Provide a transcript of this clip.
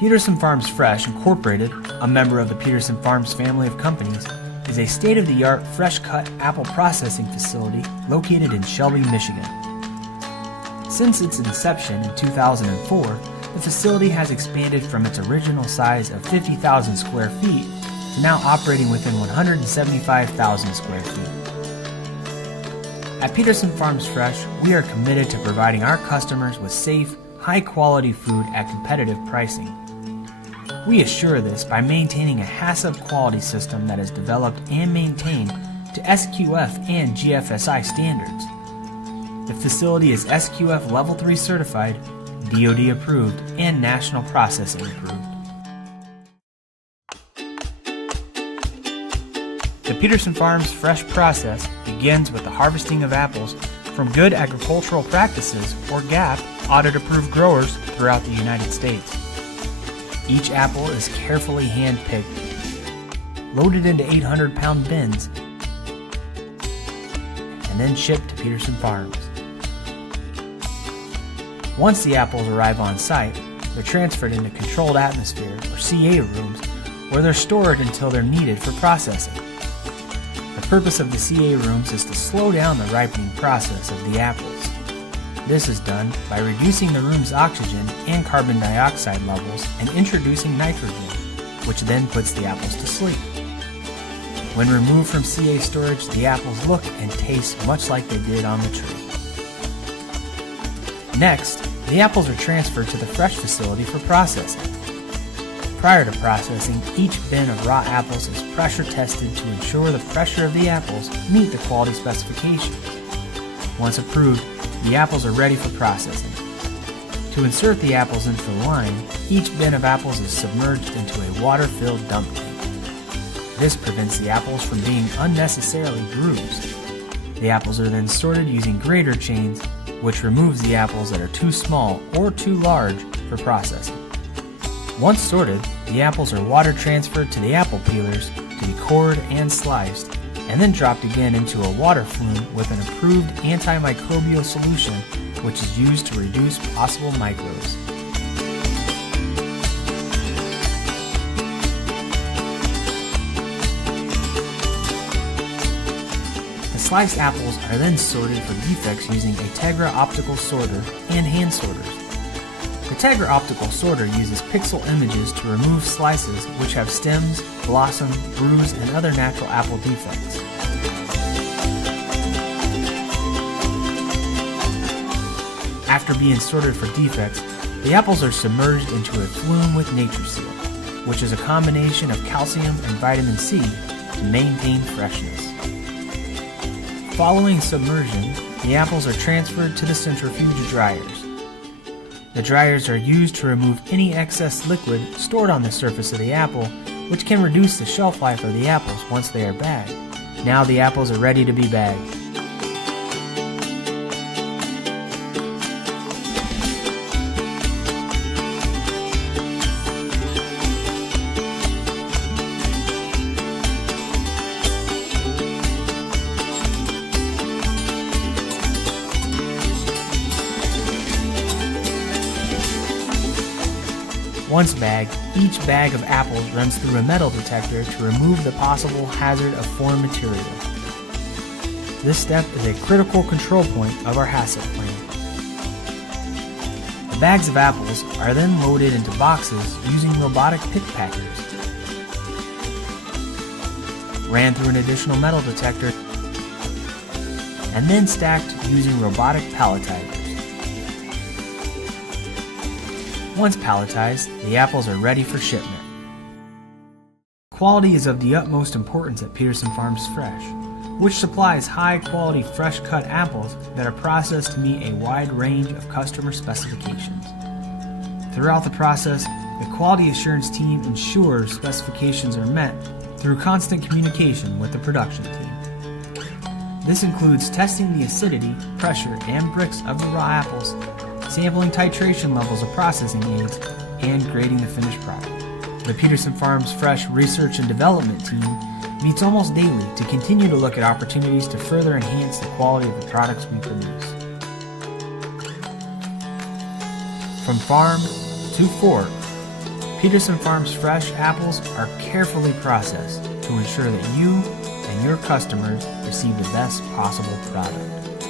Peterson Farms Fresh Incorporated, a member of the Peterson Farms family of companies, is a state-of-the-art fresh-cut apple processing facility located in Shelby, Michigan. Since its inception in 2004, the facility has expanded from its original size of 50,000 square feet to now operating within 175,000 square feet. At Peterson Farms Fresh, we are committed to providing our customers with safe, high-quality food at competitive pricing. We assure this by maintaining a HACCP quality system that is developed and maintained to SQF and GFSI standards. The facility is SQF Level 3 certified, DoD approved, and National Processing approved. The Peterson Farms Fresh process begins with the harvesting of apples from Good Agricultural Practices, or GAP, audit-approved growers throughout the United States. Each apple is carefully hand-picked, loaded into 800-pound bins, and then shipped to Peterson Farms. Once the apples arrive on site, they're transferred into controlled atmosphere, or CA rooms, where they're stored until they're needed for processing. The purpose of the CA rooms is to slow down the ripening process of the apples. This is done by reducing the room's oxygen and carbon dioxide levels and introducing nitrogen, which then puts the apples to sleep. When removed from CA storage, the apples look and taste much like they did on the tree. Next, the apples are transferred to the fresh facility for processing. Prior to processing, each bin of raw apples is pressure tested to ensure the pressure of the apples meet the quality specification. Once approved, the apples are ready for processing. To insert the apples into the line, each bin of apples is submerged into a water-filled dump tank. This prevents the apples from being unnecessarily bruised. The apples are then sorted using grater chains, which removes the apples that are too small or too large for processing. Once sorted, the apples are water transferred to the apple peelers to be cored and sliced, and then dropped again into a water flume with an approved antimicrobial solution, which is used to reduce possible microbes. The sliced apples are then sorted for defects using a Tegra optical sorter and hand sorters. The Tegra optical sorter uses pixel images to remove slices which have stems, blossom, bruise, and other natural apple defects. After being sorted for defects, the apples are submerged into a flume with NatureSeal, which is a combination of calcium and vitamin C to maintain freshness. Following submersion, the apples are transferred to the centrifuge dryers. The dryers are used to remove any excess liquid stored on the surface of the apple, which can reduce the shelf life of the apples once they are bagged. Now the apples are ready to be bagged. Once bagged, each bag of apples runs through a metal detector to remove the possible hazard of foreign material. This step is a critical control point of our HACCP plan. The bags of apples are then loaded into boxes using robotic pick packers, ran through an additional metal detector, and then stacked using robotic palletizers. Once palletized, the apples are ready for shipment. Quality is of the utmost importance at Peterson Farms Fresh, which supplies high-quality fresh-cut apples that are processed to meet a wide range of customer specifications. Throughout the process, the quality assurance team ensures specifications are met through constant communication with the production team. This includes testing the acidity, pressure, and bricks of the raw apples, sampling titration levels of processing aids, and grading the finished product. The Peterson Farms Fresh Research and Development team meets almost daily to continue to look at opportunities to further enhance the quality of the products we produce. From farm to fork, Peterson Farms fresh apples are carefully processed to ensure that you and your customers receive the best possible product.